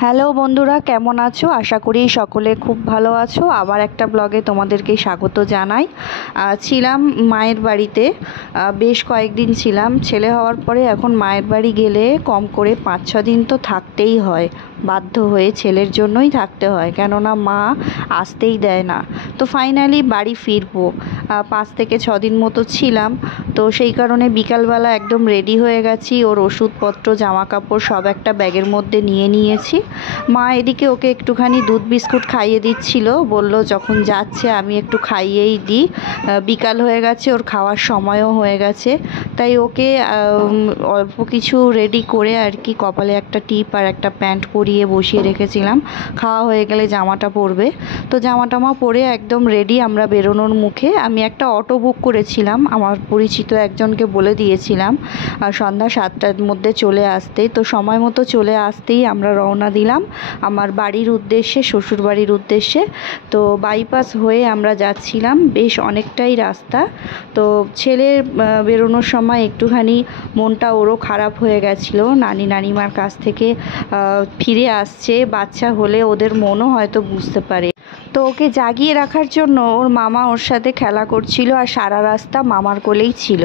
Hello বন্ধুরা, কেমন আছো? আশা করি সকলে খুব ভালো আছো। আবার একটা ব্লগে তোমাদেরকে স্বাগত জানাই। ছিলাম মায়ের বাড়িতে, বেশ কয়েকদিন ছিলাম। ছেলে হওয়ার পরে এখন মায়ের বাড়ি গেলে কম করে 5-6 দিন তো থাকতেই হয়, বাধ্য হয়ে ছেলের জন্যই থাকতে হয়, কেননা মা আসতেই দেয় না। তো ফাইনালি বাড়ি ফিরবো, 5 থেকে 6 দিন মতো ছিলাম। তো সেই কারণে বিকালবেলা একদম রেডি হয়ে গেছি, ওর ওষুধপত্র জামা কাপড় সব একটা ব্যাগের মধ্যে নিয়ে নিয়েছি। মা এদিকে ওকে একটুখানি দুধ বিস্কুট খাইয়ে দিচ্ছিল, বলল যখন যাচ্ছে আমি একটু খাইয়েই দিই, বিকাল হয়ে গেছে, ওর খাওয়ার সময়ও হয়ে গেছে। তাই ওকে অল্প কিছু রেডি করে আর কি, কপালে একটা টিপ আর একটা প্যান্ট পরিয়ে বসিয়ে রেখেছিলাম। খাওয়া হয়ে গেলে জামাটা পরবে। তো জামা টামা পরে একদম রেডি আমরা বেরোনোর মুখে। আমি একটা অটো বুক করেছিলাম, আমার পরিচিত একজনকে বলে দিয়েছিলাম সন্ধ্যা 7টার মধ্যে চলে আসতে। তো সময় মতো চলে আসতেই আমরা রওনা দিলাম আমার বাড়ির উদ্দেশ্যে, শ্বশুর বাড়ির উদ্দেশ্যে। তো বাইপাস হয়ে আমরা যাচ্ছিলাম, বেশ অনেকটাই রাস্তা। তো ছেলের বেরোনোর সময় একটুখানি মনটা ওরও খারাপ হয়ে গেছিলো, নানিমার কাছ থেকে ফিরে আসছে। বাচ্চা হলে ওদের মনও হয়তো বুঝতে পারে। তো ওকে জাগিয়ে রাখার জন্য ওর মামা ওর সাথে খেলা করছিল, আর সারা রাস্তা মামার কোলেই ছিল।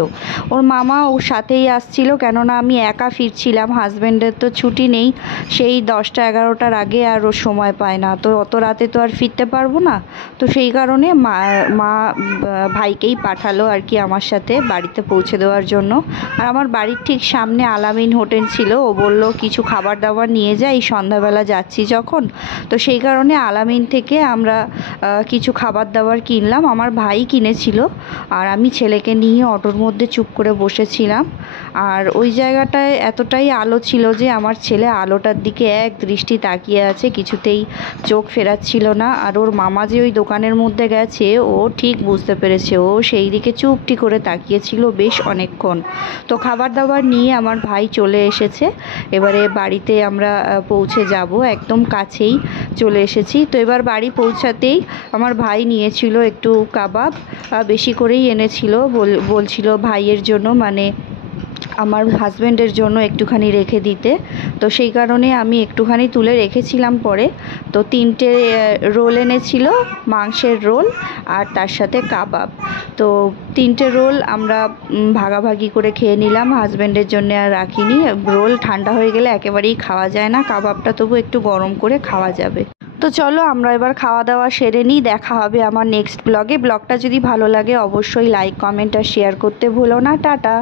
ওর মামা ওর সাথেই আসছিল, কেননা আমি একা ফিরছিলাম, হাজব্যান্ডের তো ছুটি নেই, সেই 10টা-11টার আগে আর ওর সময় পায় না। তো অত রাতে তো আর ফিরতে পারবো না। তো সেই কারণে মা ভাইকেই পাঠালো আর কি আমার সাথে বাড়িতে পৌঁছে দেওয়ার জন্য। আর আমার বাড়ির ঠিক সামনে আলামিন হোটেল ছিল, ও বলল কিছু খাবার দাবার নিয়ে যাই, সন্ধ্যাবেলা যাচ্ছি যখন। তো সেই কারণে আলামিন থেকে আমরা কিছু খাবার দাবার কিনলাম, আমার ভাই কিনেছিল, আর আমি ছেলেকে নিয়ে অটোর মধ্যে চুপ করে বসেছিলাম। আর ওই জায়গাটায় এতটাই আলো ছিল যে আমার ছেলে আলোটার দিকে এক দৃষ্টি তাকিয়ে আছে, কিছুতেই চোখ ফেরাচ্ছিল না। আর ওর মামা যে ওই দোকানের মধ্যে গেছে ও ঠিক বুঝতে পেরেছে, ও সেই দিকে চুপটি করে তাকিয়েছিল বেশ অনেকক্ষণ। তো খাবার দাবার নিয়ে আমার ভাই চলে এসেছে। এবারে বাড়িতে আমরা পৌঁছে যাব, একদম কাছেই চলে এসেছি। তো এবার বাড়ি পৌঁছাতেই আমার ভাই নিয়েছিল একটু কাবাব, বেশি করেই এনেছিল, বলছিল ভাইয়ের জন্য, মানে আমার হাজব্যান্ডের জন্য একটুখানি রেখে দিতে। তো সেই কারণে আমি একটুখানি তুলে রেখেছিলাম পরে। তো 3টে রোল এনেছিল, মাংসের রোল আর তার সাথে কাবাব। তো 3টে রোল আমরা ভাগাভাগি করে খেয়ে নিলাম, হাজব্যান্ডের জন্য আর রাখিনি। রোল ঠান্ডা হয়ে গেলে একেবারেই খাওয়া যায় না, কাবাবটা তবু একটু গরম করে খাওয়া যাবে। তো চলো আমরা এবার খাওয়া দাওয়া সেরে নিই, দেখা হবে আমার নেক্সট ব্লগে। ব্লগটা যদি ভালো লাগে অবশ্যই লাইক, কমেন্ট আর শেয়ার করতে ভুলো না। টাটা।